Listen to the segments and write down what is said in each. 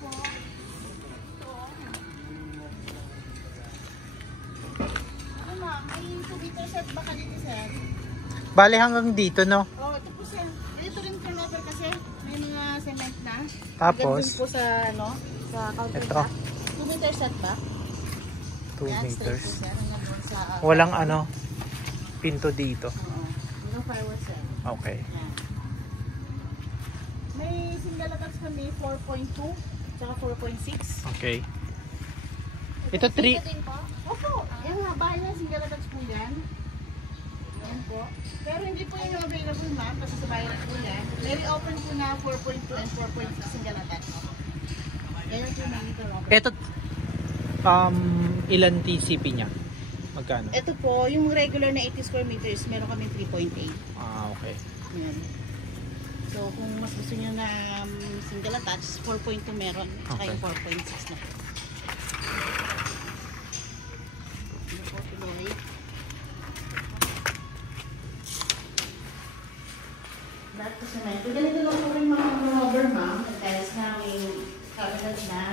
po. Ano ma'am, may 2 meter set ba ka dito, sir? Bale hanggang dito, no? Oo, ito po sir. Dito rin po level kasi may mga cement na. Tapos? Ganun po sa, ano, sa counter Ito. top. 2 meter set ba? 2 Yan, straight meters. po sir. Hanggang doon sa... Walang ano, pinto dito. Oo. Hanggang firewall sir. Okay. Yan. May single attach kami 4.2 tsaka 4.6. Okay. Ito 3. din po? Opo. Yan nga, bahay na single attach po yan. Yan po. Pero hindi po yung available ma'am kasi sa bahay na po yan. Very open po na 4.2 and 4.6 single attach. Yan yung po monitor open. Ito, ilan TCP niya? Magkano? Ito po, yung regular na 80 square meters, meron kami 3.8. Ah, okay. Yan. So, kung mas gusto nyo na single attach, 4.2 meron. Tsaka Okay. yung 4.6 na po. Ano po, tuloy. Lahat po sa may. Kung ganito lang po rin mga rubber ma'am, dahil sa aming cabinet na,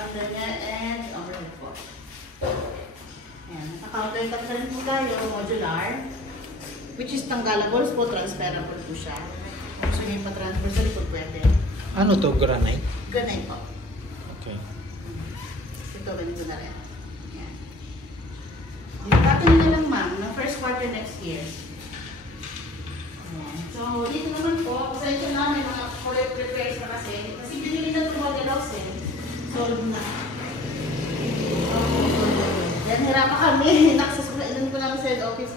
under net and overhead po. Ayan. Naka-countertop na rin po tayo, modular. Which is tanggalable po, transferable po siya. Kung gusto nyo yung pa-transfer sa likod, pwede. Ano to, granite? Ganun po. Okay. Ito, ganito na rin. Ayan. Dito na lang ma'am, ng first quarter next year. Ayan. So, dito naman po, pasensya na, may mga correct repairs na kasi binili na ito model house eh. Solve na. Then, hirapan kami. Inaccess ko na, ilan ko lang sa head office.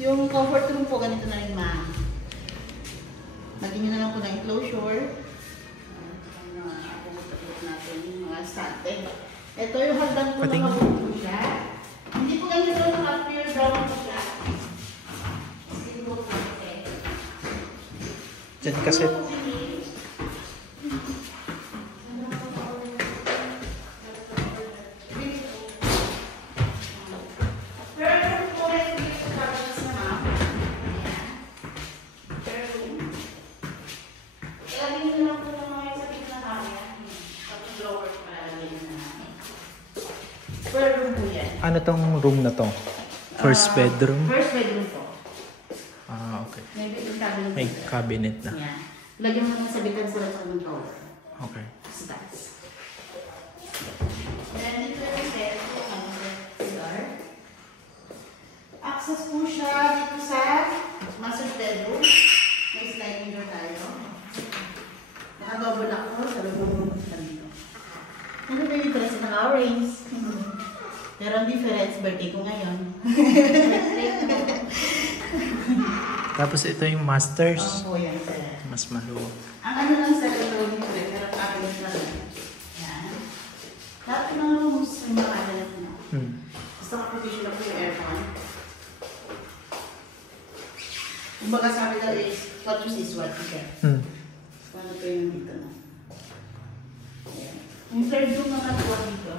Yung comfort room po, ganito na rin ma'am. Lagyan nyo na lang po na enclosure. Natin yung mga stante. Ito yung hagdan po na mabuto siya. Hindi po ganito yung pure brown po siya. Hindi po po kasi. Diyan kasi. Ano tong room na to? First bedroom? First bedroom po. Ah, okay. May bedroom cabinet. May cabinet na. Yan. Lagyan mo naman sa bitan sa ng drawer. Okay. Sa taas. Then dito yung set. CR. Access po siya dito sa master bedroom. May sliding door tayo. Naka-double ako sa loob ng dito. Ano ba yung dress ng orange? Pero ang difference, birthday ko ngayon. Tapos ito yung masters. Opo, yan sir. Mas maluwag. Ang ano lang sa ito, pero cabinet lang. Yan. Lahat ng rooms, may mga cabinet na. Gusto ko provision na po yung aircon. Kumbaga sabi na is, what use is what, okay? Ano po yung dito na. Ayan. Yung third room na natuwa dito.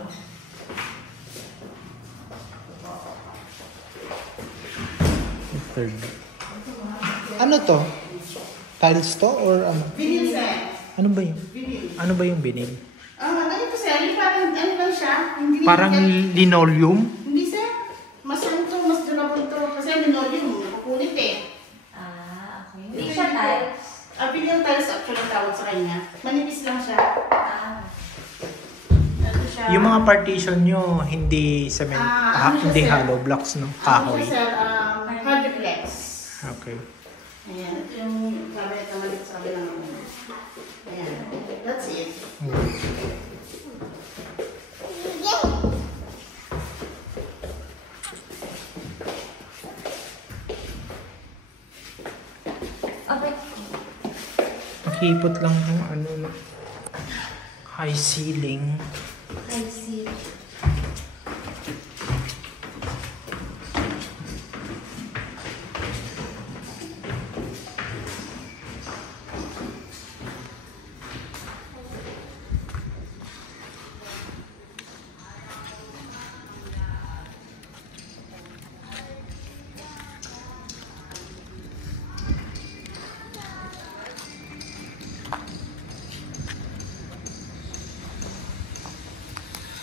Third. Ano to? Tiles to or ano? Vinyl set. Ano ba yun? Vinyl. Ano ba yung vinyl? Ganito sir, yung parang ano lang siya. Hindi Parang linoleum? Hindi sir. Mas ano to, mas durable to. Kasi linoleum, nakukulit eh. Okay. Hindi siya tiles. Vinyl tiles actually tawag sa kanya. Manipis lang siya. Ito siya. Yung mga partition nyo, hindi cement, ano siya, hindi sir? hollow blocks, no? Ano Kahoy. siya sir, hardplex. Okay. Ayan, ito yung cabinet na maliit sa kabilang naman. Ayan, that's it. Okay. Nakipot lang yung ano, high ceiling. I see.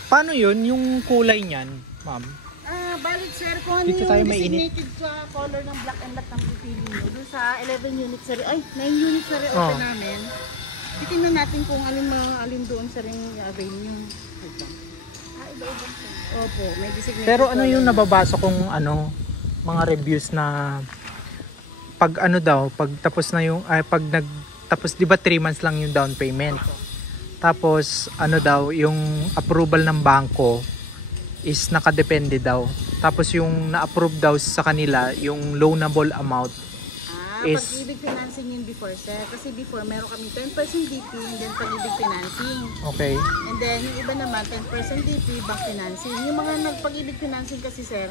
Paano yun? Yung kulay niyan, ma'am? Balik sir, kung ano Dito yung tayo mainit. designated sa color ng black and black ng pipili nyo. Doon sa 11 units sir, ay 9 units sir open namin. Titingnan natin kung alin doon sa ring avail nyo. Ito. Iba-iba sir. Opo, may designated. Pero ano color yung na. nababasa kong mga reviews na pag pag tapos na yung pag nagtapos, 'di ba 3 months lang yung down payment. Tapos yung approval ng bangko is nakadepende daw. Tapos yung na-approve daw sa kanila, yung loanable amount is Pag-ibig financing yun before sir. Kasi before meron kami 10% DP and then pag-ibig financing. okay. And then yung iba naman 10% DP, bank financing. Yung mga nagpag-ibig financing kasi sir,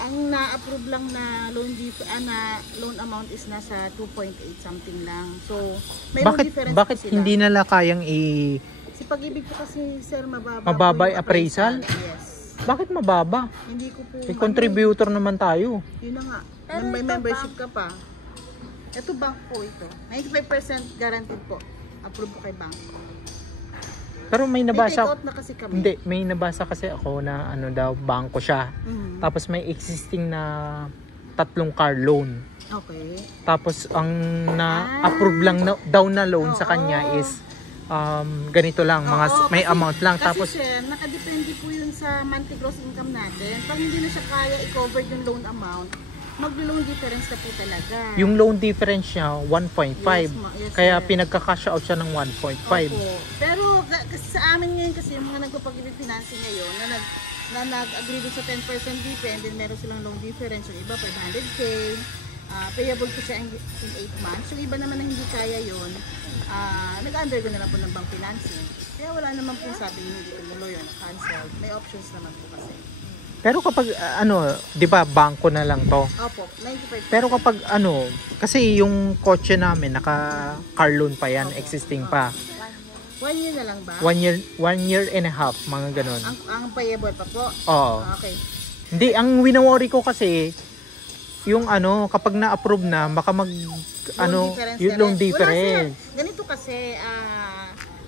ang na-approve lang na loan amount is nasa 2.8 something lang. So, may difference Bakit po sila. hindi nila kayang Si pag-ibig po kasi sir, mababa Mababa po yung yung appraisal? Yes. Bakit mababa? Hindi ko po. Contributor naman tayo. Yun na nga. Pero May ito membership ka pa. Ito bank po ito. 95% guaranteed po. Approve po kay bank. Pero may May take nabasa out na kasi kami. Hindi, may nabasa kasi ako na bangko siya. Mhm. Tapos may existing na 3 car loan. Okay. Tapos ang na-approve lang daw na loan sa kanya is ganito lang, may kasi, amount lang. Tapos Kasi sir, nakadepende po yun sa monthly gross income natin. Pag hindi na siya kaya i-cover yung loan amount, mag-loan difference na po talaga. yung loan difference niya 1.5. Yes, Kaya sir. pinagka-cash out siya ng 1.5. Opo. Pero kasi sa amin ngayon kasi yung mga nagpapag-ibig financing ngayon na nag-agree dun sa 10% DP and then meron silang loan difference. Yung iba 500k, payable po siya in 8 months. Yung iba naman na hindi kaya yun, nag-undergo na lang po ng bank financing. Kaya wala naman po sabi hindi tumuloy yun, cancel. May options naman po kasi. Pero kapag 'di ba bangko na lang to. Opo, 95%. Pero kapag kasi yung kotse namin naka car loan pa yan, existing pa. 1 year na lang ba? 1 year and a half, mga ganun. Ang payable pa po? Oo. Okay. Hindi, ang winaworry ko kasi yung kapag na-approve na, baka yung loan difference. Wala, sir. Ganito kasi,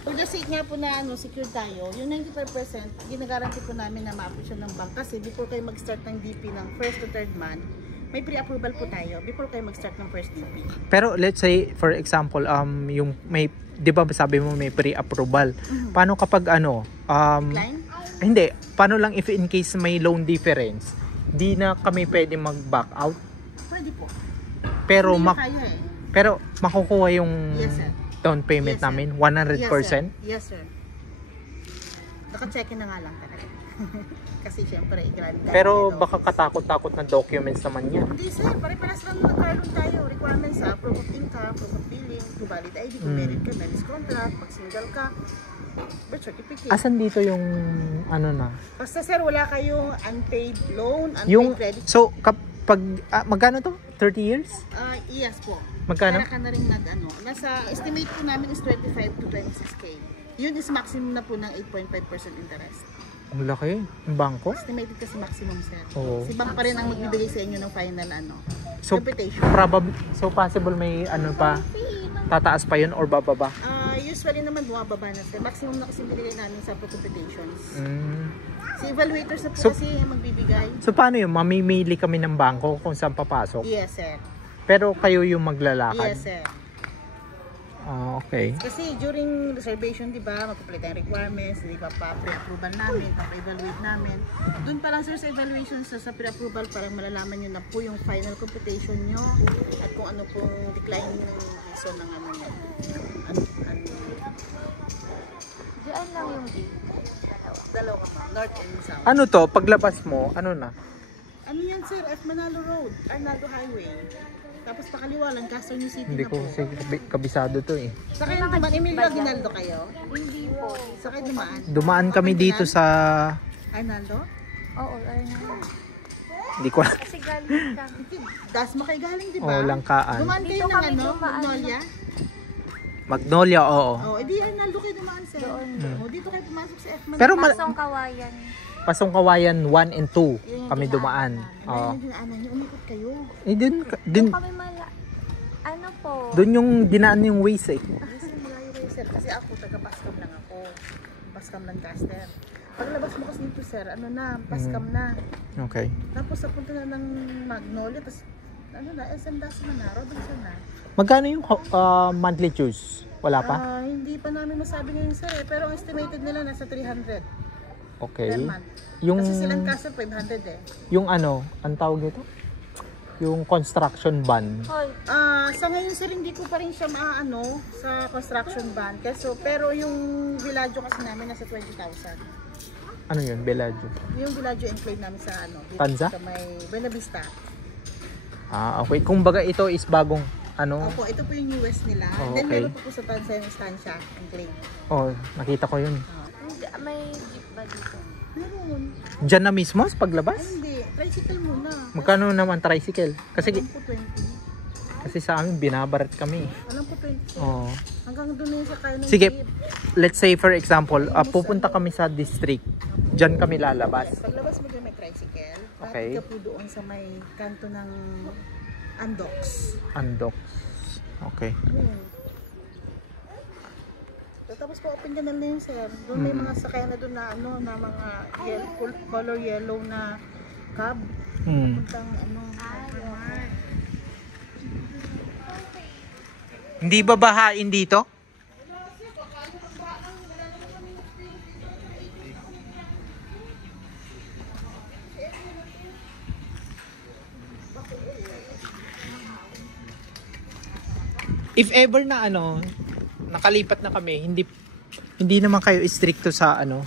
for the sake nga po na secure tayo, yung 95%, ginagaranti po namin na ma-approve siya ng bank kasi before kayo mag-start ng DP ng first to third month, may pre-approval po tayo before kayo mag-start ng first DP. Pero let's say, for example, yung may, di ba sabi mo may pre-approval? Paano kapag Decline? hindi, paano lang if in case may loan difference, di na kami pwede mag-back out? Pwede po. Pero, Hindi nyo kaya eh. pero makukuha yung Yes, sir. down payment Yes, sir. namin, 100%? Yes, sir. Naka-check na nga lang talaga. Kasi syempre, grabe. Pero baka katakot-takot na documents naman yan. Hindi sir, pare-paras lang nag-carbon tayo. Requirements proof of income, proof of billing, to valid ID, kung married ka, marriage contract, pag single ka, birth certificate. Asan dito yung na? Basta sir, wala kayong unpaid loan, unpaid Yung, credit. so kapag, magkano to? 30 years? Yes po. Magkano? Para ka na rin nasa estimate po namin is 25 to 26k. Yun is maximum na po ng 8.5% interest. Ang laki, yung bangko. Estimated kasi maximum sir. Oo. Si bank pa rin ang magbibigay sa inyo ng final So, computation. so possible may pa, tataas pa yun or bababa? Usually naman bumababa na sir. Maximum na kasi binigay namin sa computations. Mm. Si evaluators na po So, kasi magbibigay. So paano yun? Mamimili kami ng bangko kung saan papasok? Yes sir. Pero kayo yung maglalakad? Yes sir. Okay. Kasi during reservation, di ba, magpapalit ang requirements, di ba, pre-approval namin, pa-evaluate namin. Doon pa lang sir sa evaluation, sa pre-approval, parang malalaman nyo na po yung final computation nyo at kung ano pong decline ng reason ng nyo. Diyan lang yung gate. Dalawa ka north and south. Ano to? Paglabas mo, ano na? Ano yan sir? F. Manalo Road, Arnaldo Highway. Tapos pakaliwa lang, Castro New City Hindi na ko po. kasi kabisado to eh. Sa kayo naman, Emilio Aguinaldo kayo? Hindi po. Sa kayo dumaan? Dumaan kami dito sa... Arnaldo? Oo, Arnaldo. Hindi ko Kasi galing kami. Dasma kayo galing, di ba? Oo, Langkaan. Dumaan kayo Dito ng kami dumaan. Magnolia? Magnolia, oo. Oh, edi Arnaldo kayo dumaan sir. Doon. Oh, dito kayo pumasok sa F. Pero Pasong Kawayan. Pasong Kawayan 1 and 2 Yun yung kami dumaan. Ano Oo. yung dinaanan nyo? Umikot kayo. Eh, dun Doon kami ano po? yung dinaan yung ways eh. Yes, malayo kayo sir. Kasi ako, taga-Bascom lang ako. Bascom Lancaster. Paglabas mo kasi dito, sir, ano na, Pascam na. Okay. Tapos napunta na ng Magnolia, tapos ano na, SM Dasma na, Robinson na. Magkano yung monthly dues? Wala pa? Hindi pa namin masabi ngayon, sir, eh. Pero ang estimated nila nasa 300 Okay. per month. Yung, Kasi silang castle 500 eh. yung ano, ang tawag ito? Yung construction ban. Hoy, Sa ngayon, sir, hindi ko pa rin siya maaano sa construction ban. Pero yung Villaggio kasi namin nasa 20,000. Ano yun? Bellagio. Yung Villaggio enclave namin sa ano, dito Tanza? sa may Buena Vista. Okay. Kumbaga ito is bagong ano? Opo, ito po yung newest nila. Oh, Then okay. meron po sa Tanza yung Estancia enclave. Oh, nakita ko yun. may jeep ba dito? Meron. Diyan na mismo sa Ay, paglabas? hindi. Tricycle muna. Magkano naman tricycle? Kasi Alam po 20. sa amin binabarat kami. Alam po 20. Oh. Hanggang doon na yung sakay ng Sige, jeep. let's say for example, pupunta kami sa district. Diyan kami lalabas. Paglabas mo dyan may tricycle. Okay. Bakit ka po doon sa may kanto ng Andox. Andok. Okay. So, tapos po open ka na yun, sir. Doon may mga sakay na doon na ano, na mga color yellow na cab. Puntang ano, Hindi ba bahain dito? If ever na ano, nakalipat na kami, hindi naman kayo stricto sa ano,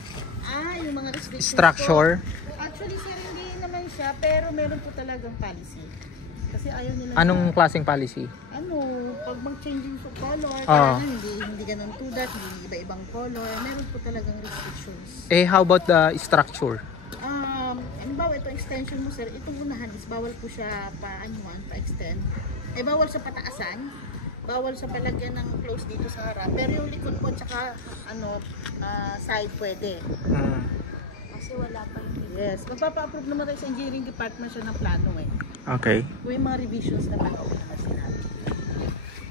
yung mga restrictions structure. po. Actually, sir, hindi naman siya, pero meron po talagang policy. Kasi ayaw nila Anong klaseng policy? pag mag-changing sa color, Ah. kailangan hindi ganun to that, hindi iba-ibang color, meron po talagang restrictions. How about the structure? Halimbawa, itong extension mo, sir, itong unahan is bawal po siya pa-extend. Bawal sa pataasan, bawal sa palagyan ng close dito sa harap, pero yung likod po tsaka side pwede. Kasi wala pa yung Yes, magpapa-approve naman tayo sa engineering department siya ng plano eh. Okay. Kung yung mga revisions naman, open naman sila.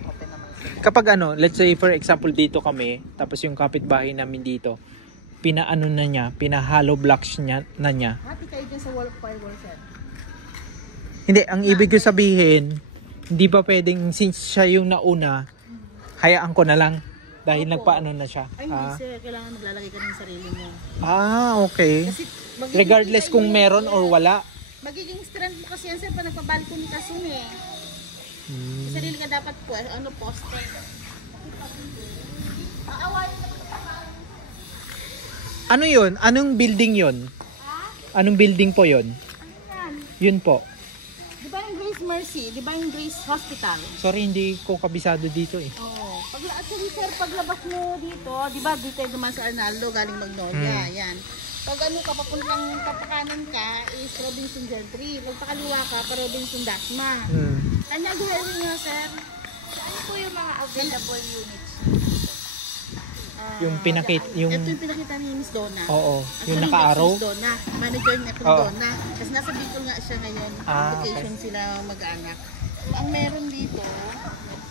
Open naman sila. Kapag ano, let's say for example dito kami, tapos yung kapitbahay namin dito, pinaano na niya, pina-hollow blocks niya. Hati kayo dyan sa wall of firewall, sir. Hindi, ang ibig ko sabihin, hindi ba pwedeng since siya yung nauna, hayaan ko na lang dahil Opo. nagpaano na siya. Ay, hindi sir, kailangan maglalagay ka ng sarili mo. Okay. Kasi magiging Regardless kita kung yung- meron or wala. Magiging strand mo kasi yan, sir, pa nagpabalcony ka soon eh. Sarili ka dapat po, poste. Ano yun? Anong building yun? Anong building po yun? Ano yan? Yun po. Di ba yung Grace Mercy? Di ba yung Grace Hospital? Sorry, hindi ko kabisado dito eh. Oo. Actually, sir, paglabas mo dito, di ba dito naman sa Arnaldo, galing Magnolia, yan. Pag ano ka, papuntang kapakanan ka, is Robinson Gentry. Pag pakaliwa ka, pa Robinson Dasma. Kanya highway nga, sir. Ano po yung mga available units? Yung yung... Ito yung pinakita ni Miss Donna. Oo, yung Actually, naka-arrow. Miss Donna, manager ni Oo. Donna. Kasi nasa Bicol nga siya ngayon. Ah, Vacation sila mag-anak. Ang meron dito,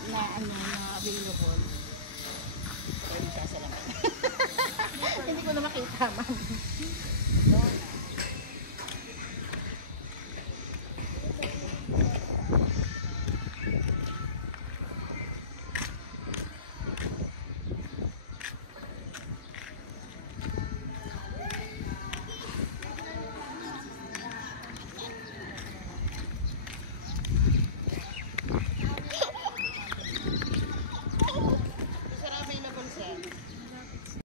na available. Hindi ko na makita, ma'am.